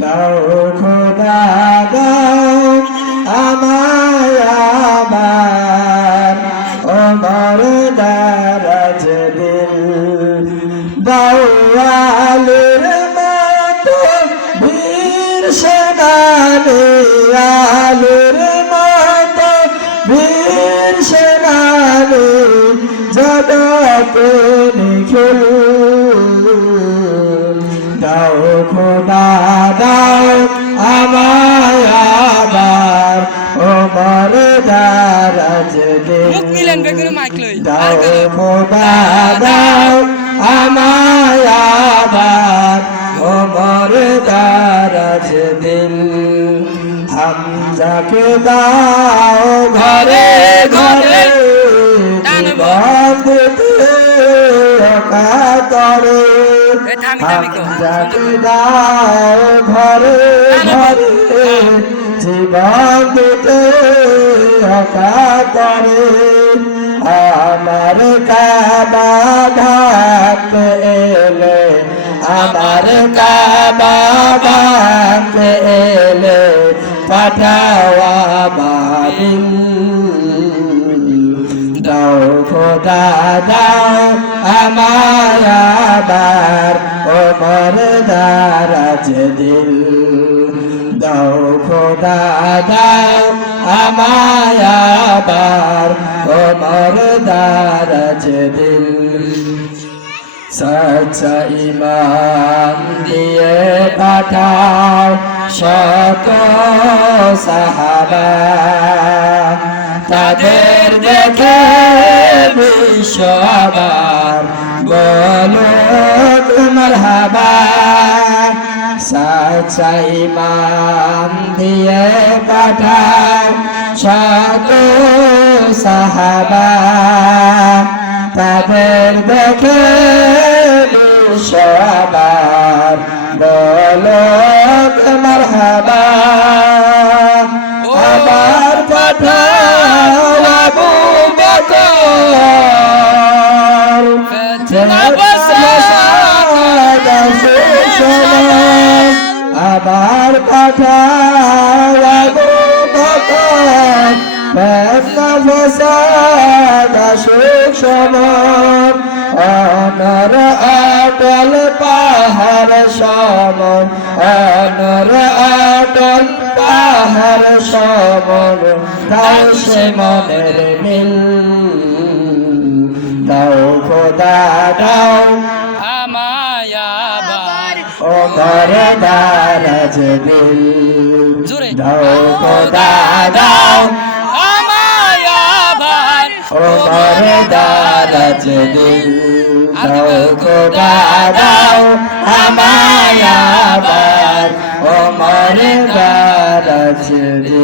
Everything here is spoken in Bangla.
দাও খোদা দাও আমায় আবার ওমর দারাজ দিল দাও আলীর মতো বীর সেনানী আলীর মতো বীর সেনানী জগতে নিখিল দাও খোদা দাও আমায় আবার ওমর দারাজ দিল দাও খোদা দাও আমায় আবার ওমর দারাজ দিল হামজাকে দাও ঘরে ঘরে বন্ধুতে কাতরে হামজাকে দাও ঘরে ঘরে জীবন দিতে কাতরে আমার কাবা ভাঙতে এলে আমার কাবা ভাঙতে এলে পাঠাওয়া বাবিল দাও খোদা দাও আমায় আবার ওমর দারাজ দিল দাও খোদা দাও আমায় আবার ওমর দারাজ দিল সচ্চা ঈমান দিয়ে পাঠাও শত সাহাবা তাদের দেখে বিশ্ব আবার বলুক মারহাবা সচ্চা ঈমান দিয়ে পাঠাও শত সাহাবা তাদের দেখে বিশ্ব আবার বলুক মারহাবা আবার পাঠাও আবু বকর আবার পাঠাও আবু বকর সমর অনর অটল পাহাড় সমর অনর অটল পাহাড় সমর দাও সে মনের মিল দাও খোদা দাও আমায় আবার ওমর দারাজ দিল দাও খোদা দাও আমায় আবার ওমর দারাজ দিল দাও খোদা দাও আমায় আবার ওমর দারাজ দিল।